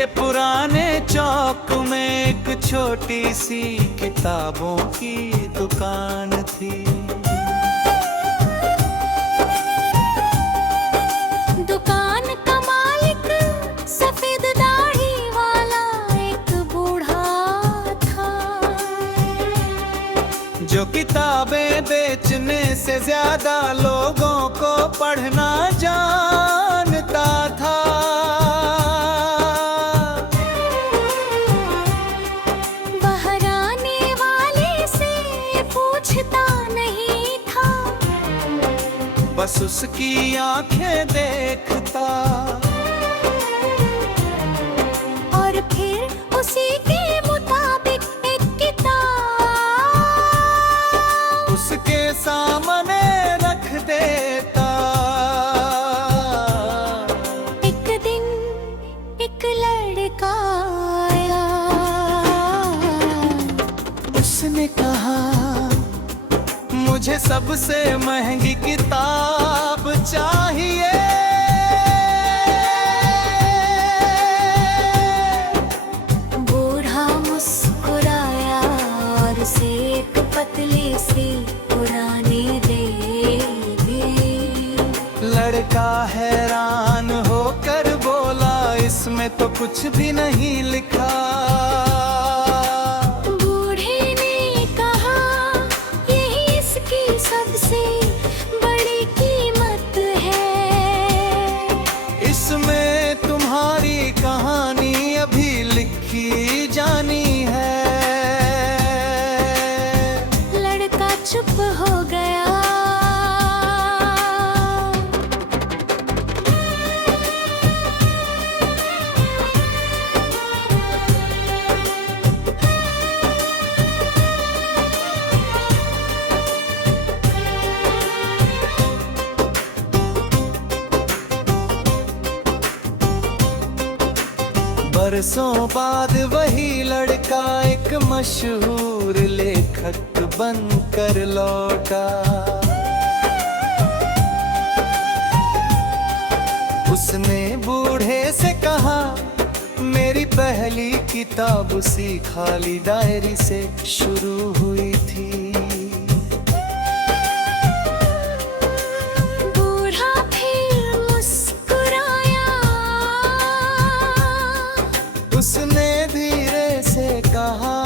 के पुराने चौक में एक छोटी सी किताबों की दुकान थी। दुकान का मालिक सफेद दाढ़ी वाला एक बूढ़ा था, जो किताबें बेचने से ज्यादा लोगों को पढ़ना जानता था। बाहर आने वाले से पूछता नहीं था, बस उसकी आंखें देखता और फिर उसी के मुताबिक एक किताब उसके सामने रख देता। एक दिन एक लड़का आया, उसने कहा, मुझे सबसे महंगी किताब चाहिए। बूढ़ा मुस्कुराया और उसे एक पतली सी पुरानी दे दी। लड़का हैरान होकर बोला, इसमें तो कुछ भी नहीं लिखा। बूढ़े ने कहा, यही इसकी सबसे बड़ी कीमत है। इसमें तुम्हारी कहानी अभी लिखी जानी है। लड़का चुप हो गया। बरसों बाद वही लड़का एक मशहूर लेखक बनकर लौटा। उसने बूढ़े से कहा, मेरी पहली किताब उसी खाली डायरी से शुरू हुई थी। बूढ़ा फिर मुस्कुराया। उसने धीरे से कहा,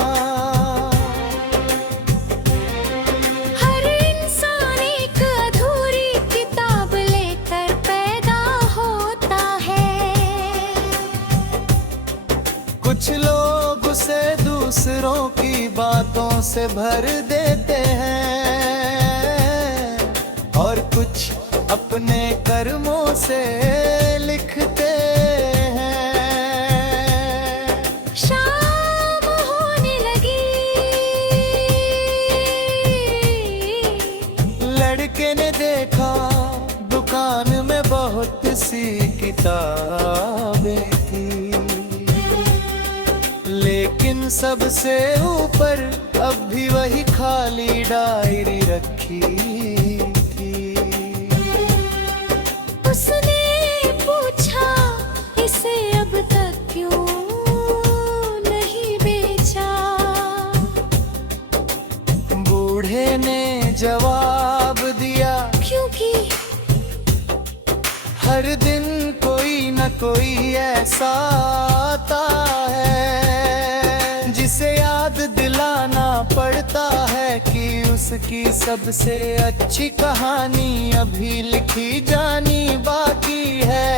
हर इंसान एक अधूरी किताब लेकर पैदा होता है। कुछ लोग उसे दूसरों की बातों से भर देते हैं और कुछ अपने कर्मों से लिखते हैं। शाम होने लगी। लड़के ने देखा, दुकान में बहुत सी किताबें थी, लेकिन सबसे ऊपर अब भी वही खाली डायरी रखी थी। उसने पूछा, इसे अब तक क्यों नहीं बेचा? बूढ़े ने जवाब दिया, क्योंकि हर दिन कोई न कोई ऐसा आता है जिसे याद दिलाना पड़ता है कि उसकी सबसे अच्छी कहानी अभी लिखी जानी बाकी है।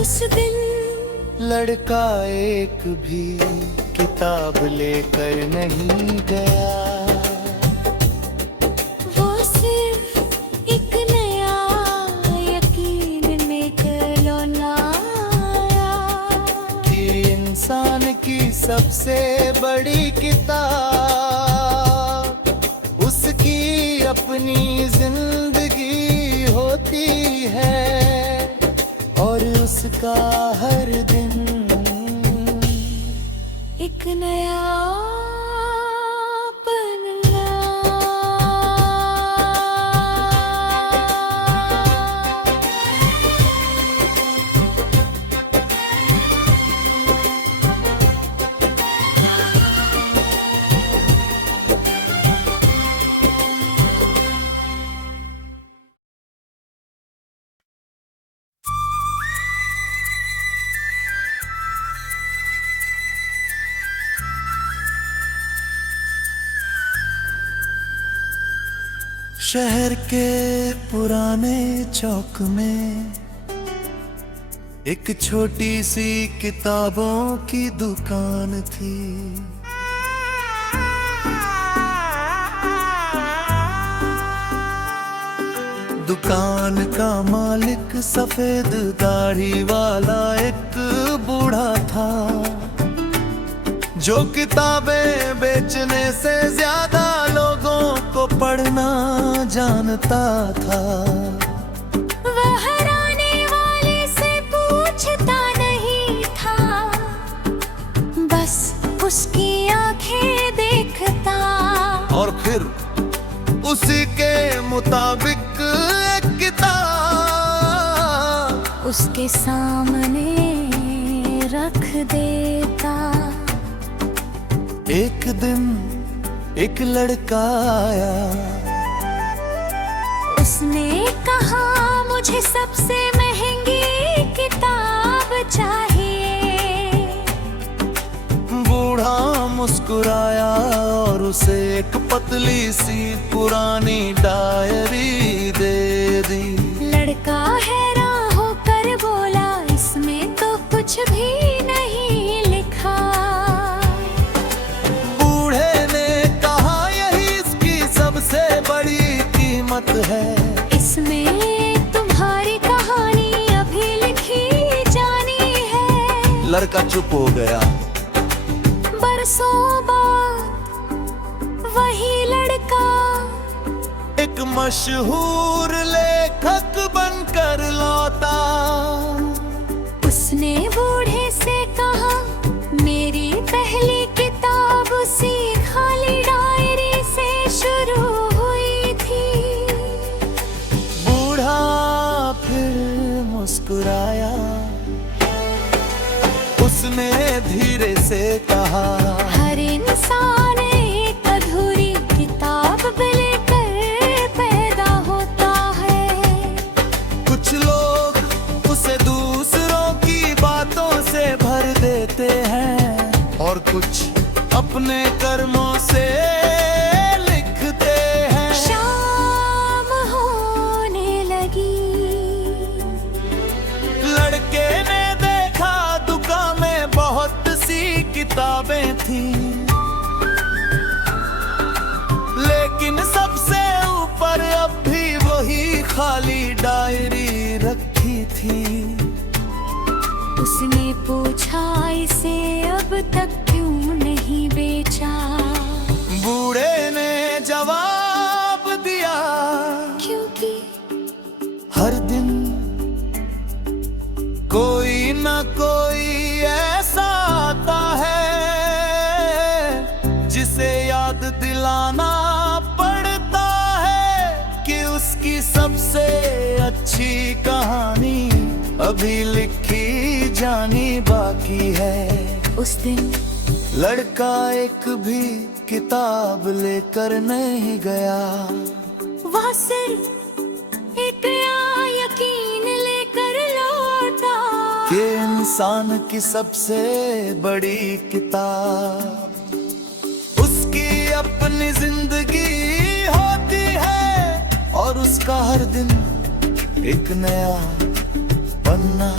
उस दिन लड़का एक भी किताब लेकर नहीं गया। वो सिर्फ एक नया यकीन लेकर लौटाया कि इंसान की सबसे बड़ी किताब उसकी अपनी जिंदगी होती है और उसका हर दिन एक नया शहर के पुराने चौक में एक छोटी सी किताबों की दुकान थी। दुकान का मालिक सफेद दाढ़ी वाला एक बूढ़ा था, जो किताबें बेचने से ज्यादा लोगों को पढ़ना जानता था। वह हराने वाले से पूछता नहीं था, बस उसकी आंखें देखता और फिर उसी के मुताबिक एक किताब उसके सामने रख देता। एक दिन एक लड़का आया, उसने कहा मुझे सबसे महंगी किताब चाहिए। बूढ़ा मुस्कुराया और उसे एक पतली सी पुरानी डायरी दे दी। लड़का हैरान होकर बोला, इसमें तो कुछ भी नहीं लिखा। बूढ़े ने कहा, यही इसकी सबसे बड़ी कीमत है। इसमें तुम्हारी कहानी अभी लिखी जानी है। लड़का चुप हो गया। बरसों बाद वही लड़का एक मशहूर लेखक बनकर लौटा। उसने बूढ़े से कहा, मेरी पहली किताब उसी खाली डायरी से शुरू हुई थी। बूढ़ा फिर मुस्कुराया, उसने धीरे से कहा, हर इंसान एक अधूरी किताब लेकर पैदा होता है। कुछ लोग उसे दूसरों की बातों से भर देते हैं और कुछ अपने कर्मों से लिखते हैं। शाम होने लगी, लड़के ने देखा दुकान में बहुत सी किताबें थी, लेकिन सबसे ऊपर अब भी वही खाली डायरी रखी थी। उसने पूछा, इसे अब तक क्यों नहीं बेचा? बूढ़े ने जवाब दिया, क्योंकि हर दिन कोई न कोई ऐसा आता है जिसे याद दिलाना पड़ता है कि उसकी सबसे अच्छी कहानी अभी लिखी जानी बाकी है। उस दिन लड़का एक भी किताब लेकर नहीं गया। वह सिर्फ एक यकीन लेकर लौटा कि इंसान की सबसे बड़ी किताब उसकी अपनी जिंदगी होती है और उसका हर दिन एक नया पन्ना।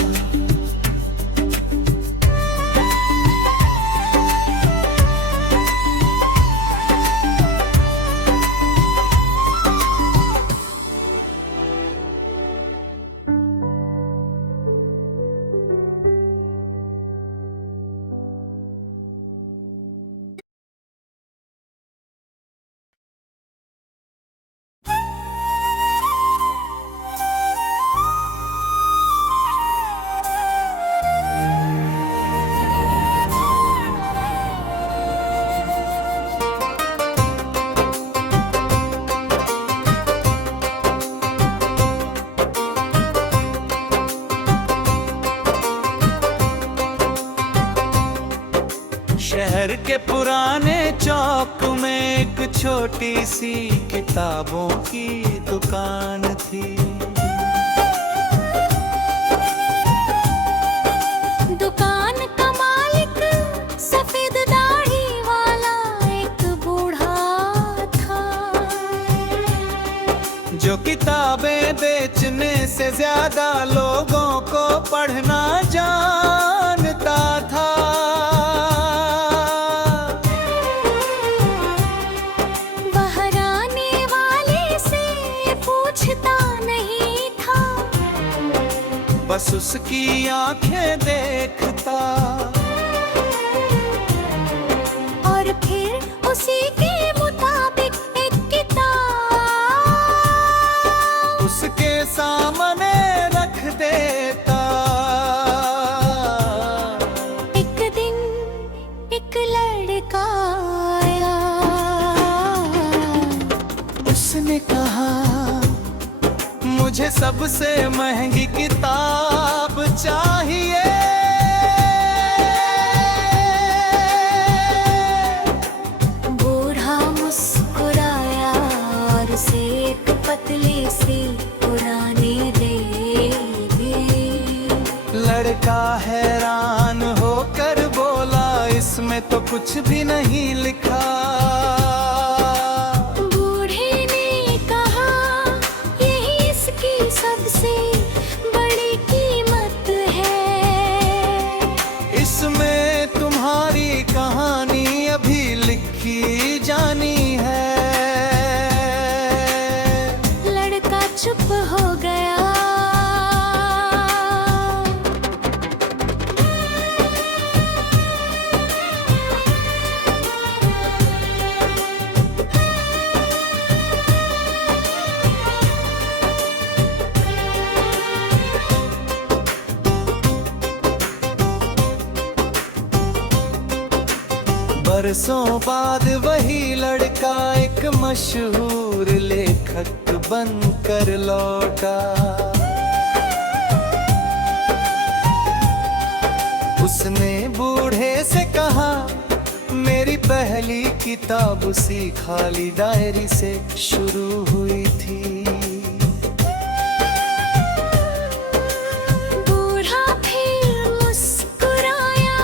शहर के पुराने चौक में एक छोटी सी किताबों की दुकान थी। दुकान का मालिक सफेद दाढ़ी वाला एक बूढ़ा था। किताबें बेचने से ज्यादा लोगों को पढ़ना जानता था। बाहर आने वाले से पूछता नहीं था, बस उसकी आंखें देखता और फिर उसी के मुताबिक एक किताब उसके सामने रख देता। एक दिन एक लड़का आया, उसने कहा मुझे सबसे महंगी किताब चाहिए। बूढ़ा मुस्कुराया और उसे एक पतली सी पुरानी दे दी। लड़का हैरान होकर बोला इसमें तो कुछ भी नहीं लिखा। बूढ़े ने कहा यही इसकी सबसे बड़ी कीमत है। इसमें तुम्हारी कहानी अभी लिखी जानी है। लड़का चुप हो गया। बरसों बाद वही लड़का एक मशहूर लेखक बनकर लौटा। उसने बूढ़े से कहा मेरी पहली किताब उसी खाली डायरी से शुरू हुई थी। बूढ़ा फिर मुस्कुराया।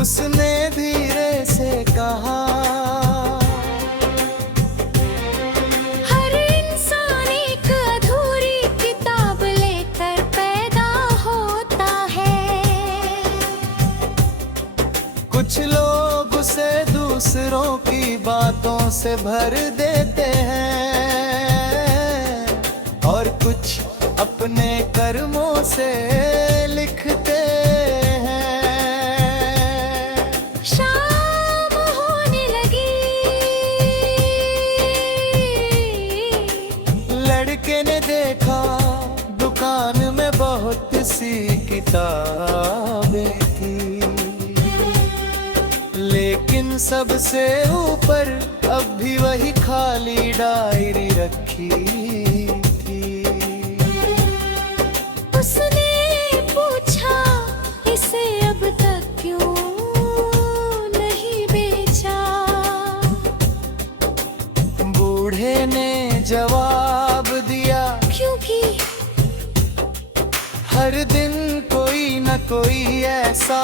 उसने धीरे से कहा हर इंसान एक अधूरी किताब लेकर पैदा होता है। कुछ लोग उसे दूसरों की बातों से भर देते हैं और कुछ अपने कर्मों से लिखते हैं। शाम होने लगी। लड़के ने देखा दुकान में बहुत सी किताबें थी, लेकिन सबसे ऊपर अब भी वही खाली डायरी रखी थी। उसने पूछा इसे अब तक क्यों नहीं बेचा। बूढ़े ने जवाब दिया क्योंकि हर दिन कोई न कोई ऐसा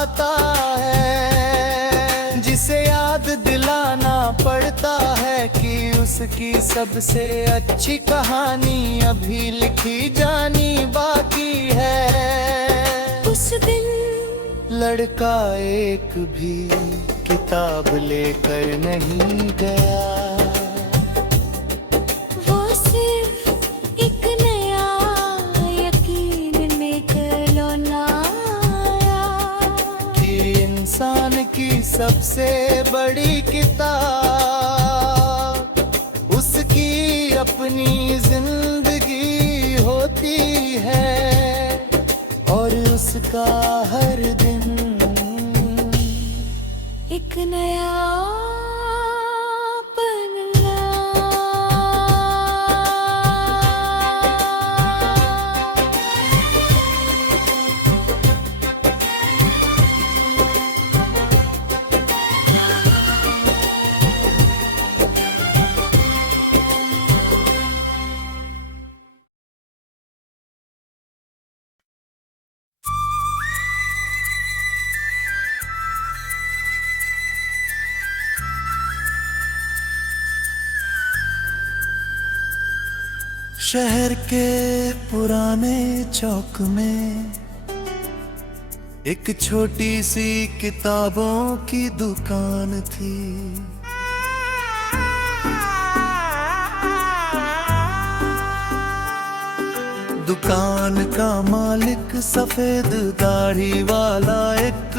आता है जिसे याद दिलाना पड़ता है कि उसकी सबसे अच्छी कहानी अभी लिखी जानी बाकी है। उस दिन लड़का एक भी किताब लेकर नहीं गया। वो सिर्फ एक नया यकीन लेकर लौटाया कि इंसान की सबसे बड़ी किताब उसकी अपनी जिंदगी होती है और उसका हर दिन एक नया शहर के पुराने चौक में एक छोटी सी किताबों की दुकान थी। दुकान का मालिक सफेद दाढ़ी वाला एक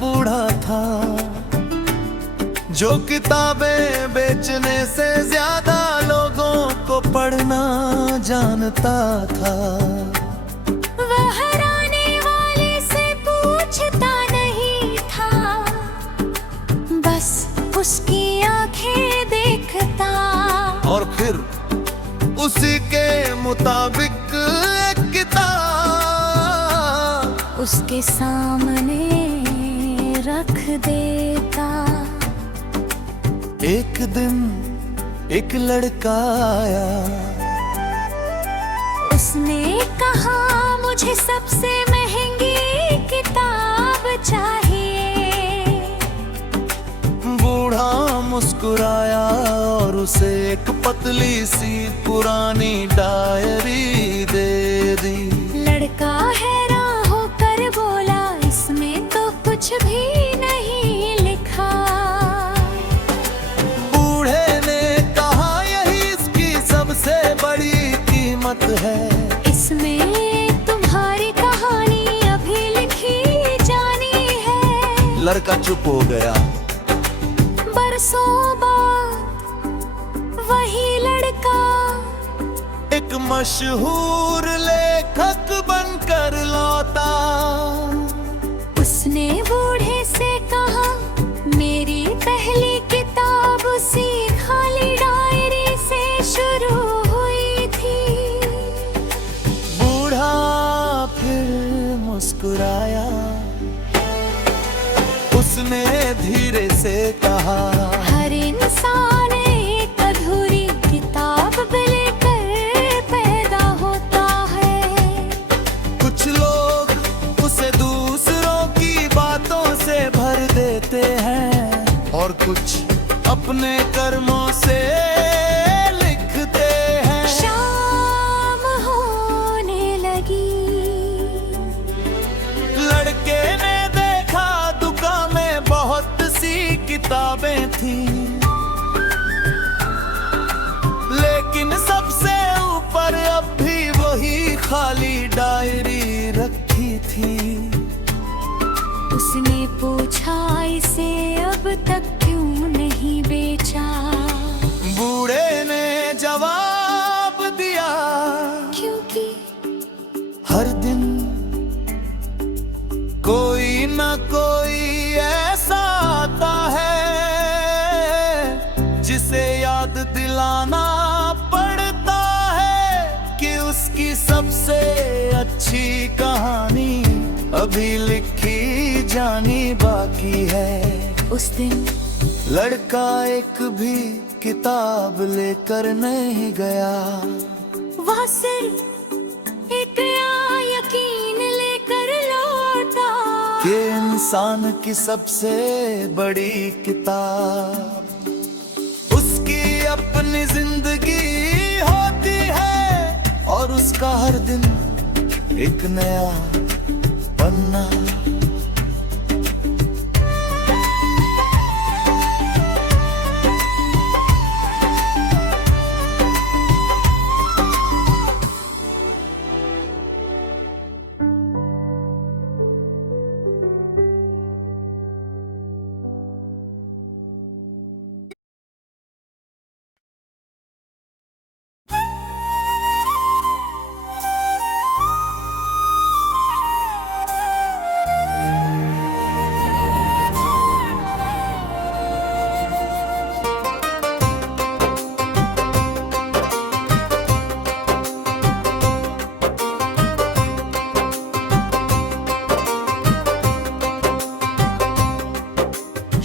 बूढ़ा था, जो किताबें बेचने से ज्यादा लोगों को पढ़ना जानता था। वह हराने वाले से पूछता नहीं था, बस उसकी आंखें देखता और फिर उसी के मुताबिक एक किताब उसके सामने रख देता। एक दिन एक लड़का आया, उसने कहा मुझे सबसे महंगी किताब चाहिए। बूढ़ा मुस्कुराया और उसे एक पतली सी पुरानी डायरी दे दी। लड़का हैरान होकर बोला, इसमें तो कुछ भी नहीं लिखा। बूढ़े ने कहा, यही इसकी सबसे बड़ी कीमत है। इसमें तुम्हारी कहानी अभी लिखी जानी है। लड़का चुप हो गया। बरसों बाद वही लड़का एक मशहूर लेखक बनकर लौटा। उसने बूढ़े से कहा, मेरी पहली किताब उसी खाली डायरी से शुरू हुई थी। बूढ़ा फिर मुस्कुराया, उसने धीरे से कहा, हर इंसान एक अधूरी किताब लेकर पैदा होता है। कुछ लोग उसे दूसरों की बातों से भर देते हैं और कुछ अपने कर्मों से लिखते हैं। शाम होने लगी, लड़के ने देखा दुकान में बहुत सी किताबें थी, लेकिन सबसे ऊपर अब भी वही खाली डायरी रखी थी। उसने पूछा, इसे अब तक क्यों नहीं बेचा? बूढ़े ने जवाब दिया, क्योंकि हर दिन कोई न कोई ऐसा आता है जिसे याद दिलाना पड़ता है कि उसकी सबसे अच्छी कहानी अभी लिखी जानी बाकी है। उस दिन लड़का एक भी किताब लेकर नहीं गया, वह सिर्फ एक यकीन लेकर लौटा कि इंसान की सबसे बड़ी किताब उसकी अपनी जिंदगी होती है और उसका हर दिन एक नया पन्ना।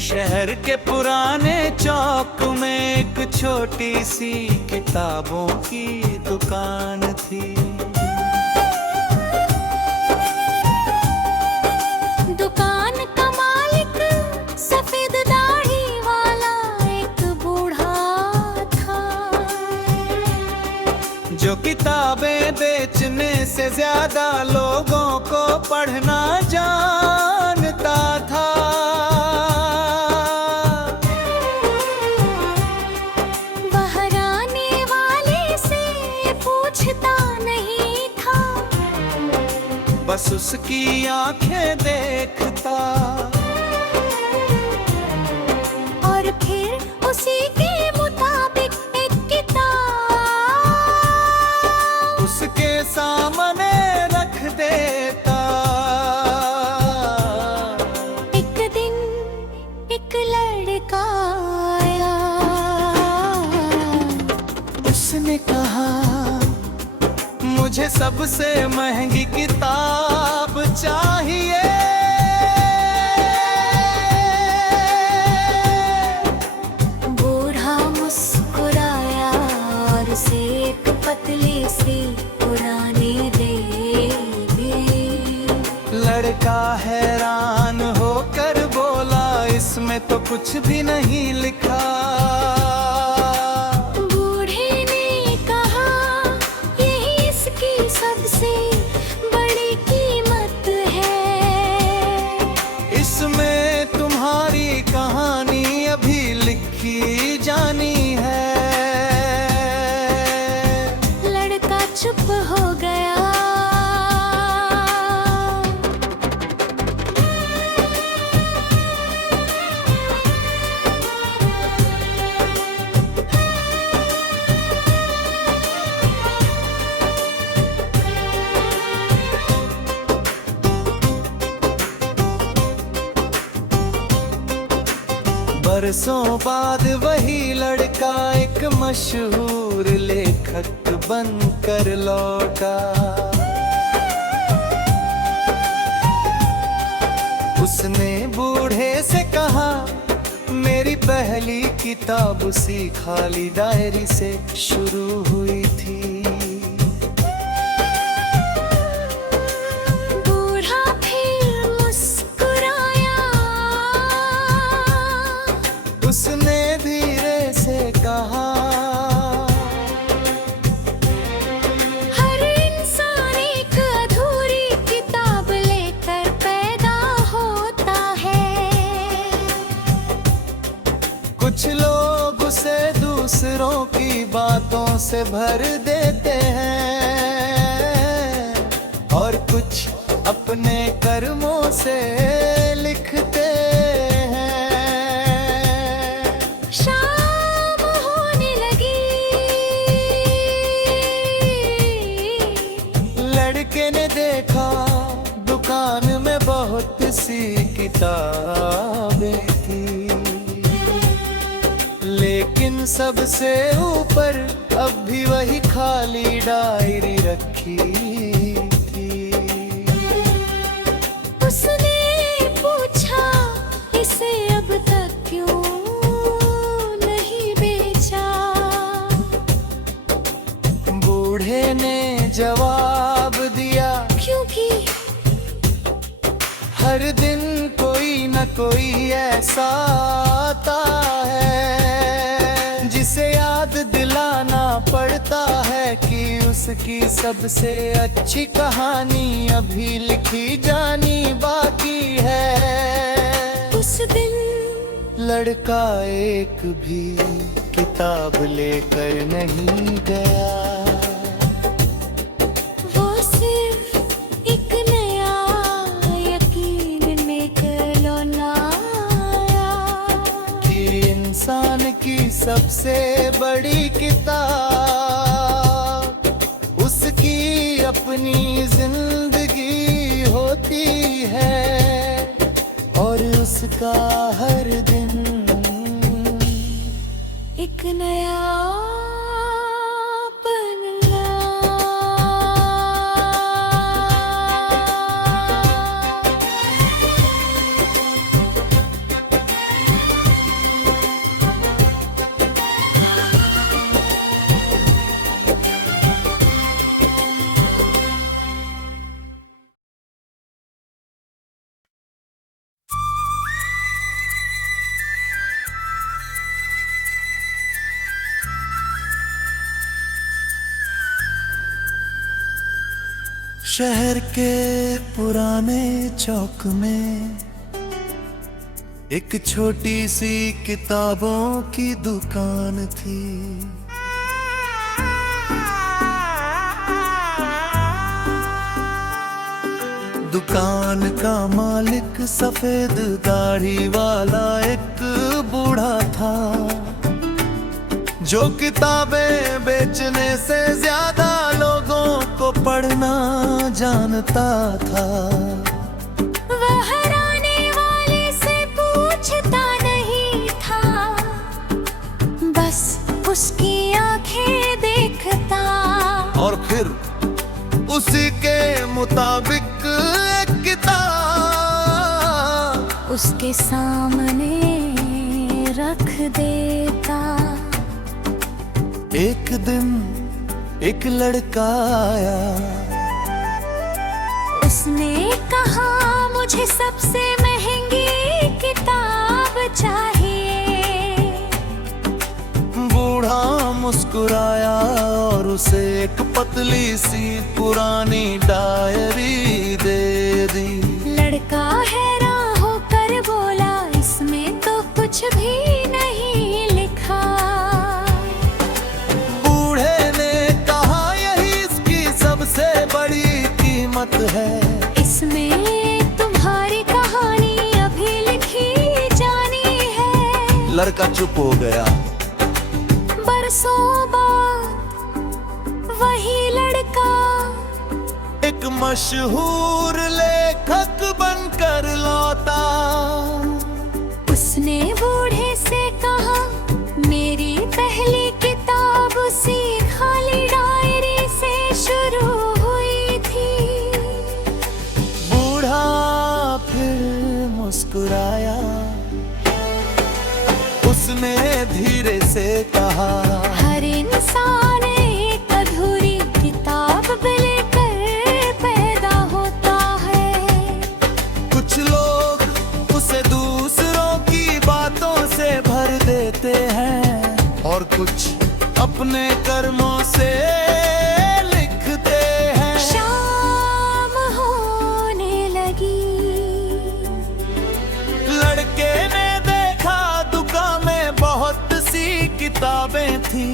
शहर के पुराने चौक में एक छोटी सी किताबों की दुकान थी। दुकान का मालिक सफेद दाढ़ी वाला एक बूढ़ा था, जो किताब से ज्यादा लोगों को पढ़ना जानता था। बाहर आने वाले से पूछता नहीं था, बस उसकी आंखें देखता। और फिर उसी के मुताबिक एक किताब उसके सामने रख देता। एक दिन एक लड़का आया, उसने कहा मुझे सबसे महंगी किताब चाहिए। बूढ़ा मुस्कुराया और उसे एक पतली सी पुरानी दे दी। लड़का हैरान होकर बोला इसमें तो कुछ भी नहीं लिखा। बूढ़े ने कहा यही इसकी सबसे बड़ी कीमत है। इसमें तुम्हारी कहानी अभी लिखी जानी है। लड़का चुप हो गया। बरसों बाद वही लड़का एक मशहूर लेखक बनकर लौटा। उसने बूढ़े से कहा मेरी पहली किताब उसी खाली डायरी से शुरू हुई थी। बूढ़ा फिर मुस्कुराया। उसने धीरे से कहा हर इंसान एक अधूरी किताब लेकर पैदा होता है। कुछ लोग उसे दूसरों की बातों से भर देते हैं और कुछ अपने कर्मों से लिखते हैं। शाम होने लगी। लड़के ने देखा दुकान में बहुत सी किताबें थी, लेकिन सबसे ऊपर अब भी वही खाली डायरी रखी थी। उसने पूछा इसे अब तक क्यों नहीं बेचा। बूढ़े ने जवाब दिया क्योंकि हर दिन कोई न कोई ऐसा आता है जिसे याद दिलाना पड़ता है कि उसकी सबसे अच्छी कहानी अभी लिखी जानी बाकी है। उस दिन लड़का एक भी किताब लेकर नहीं गया। वो सिर्फ एक नया यकीन लेकर लौटाया कि इंसान की सबसे बड़ी किताब उसकी अपनी जिंदगी होती है और उसका हर दिन एक नया शहर के पुराने चौक में एक छोटी सी किताबों की दुकान थी। दुकान का मालिक सफेद दाढ़ी वाला एक बूढ़ा था, जो किताबें बेचने से ज्यादा लोगों को पढ़ना जानता था। वह हराने वाले से पूछता नहीं था, बस उसकी आंखें देखता, और फिर उसी के मुताबिक एक किताब उसके सामने रख देता। एक दिन एक लड़का आया, उसने कहा मुझे सबसे महंगी किताब चाहिए। बूढ़ा मुस्कुराया और उसे एक पतली सी पुरानी डायरी दे दी। लड़का हैरान होकर बोला, इसमें तो कुछ भी नहीं लिखा। बूढ़े ने कहा, यही इसकी सबसे बड़ी कीमत है। इसमें तुम्हारी कहानी अभी लिखी जानी है। लड़का चुप हो गया। बरसों बाद वही लड़का एक मशहूर लेखक बनकर लौटा। उसने बूढ़े से कहा, मेरी पहली किताब उसी खाली डायरी से शुरू हुई थी। बूढ़ा फिर मुस्कुराया, उसने धीरे से कहा, हर इंसान एक अधूरी किताब लेकर पैदा होता है। कुछ लोग उसे दूसरों की बातों से भर देते हैं, और कुछ अपने कर्मों से लिखते हैं। शाम होने लगी, लड़के ने देखा दुकान में बहुत सी किताबें थी,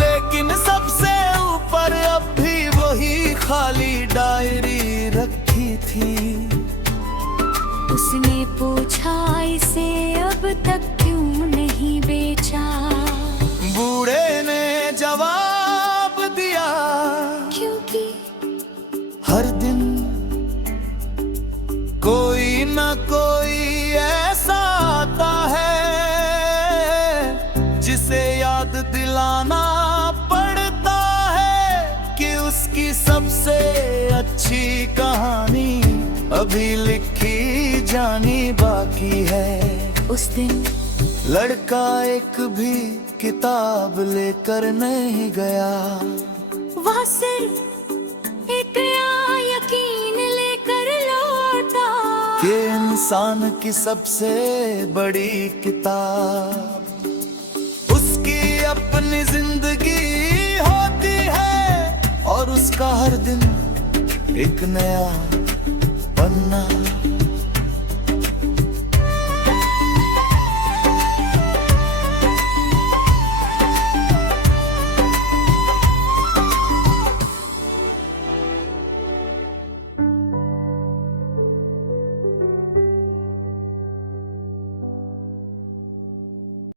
लेकिन सबसे ऊपर अब भी वही खाली डायरी रखी थी। उसने पूछा, इसे अब तक क्यों नहीं बेचा? बूढ़े ने जवाब दिया, क्योंकि हर दिन कोई न कोई ऐसा आता है जिसे याद दिलाना पड़ता है कि उसकी सबसे अच्छी कहानी अभी लिखी जानी बाकी है। उस दिन लड़का एक भी किताब लेकर नहीं गया, वह सिर्फ एक यकीन लेकर लौटा कि इंसान की सबसे बड़ी किताब उसकी अपनी जिंदगी होती है, और उसका हर दिन एक नया पन्ना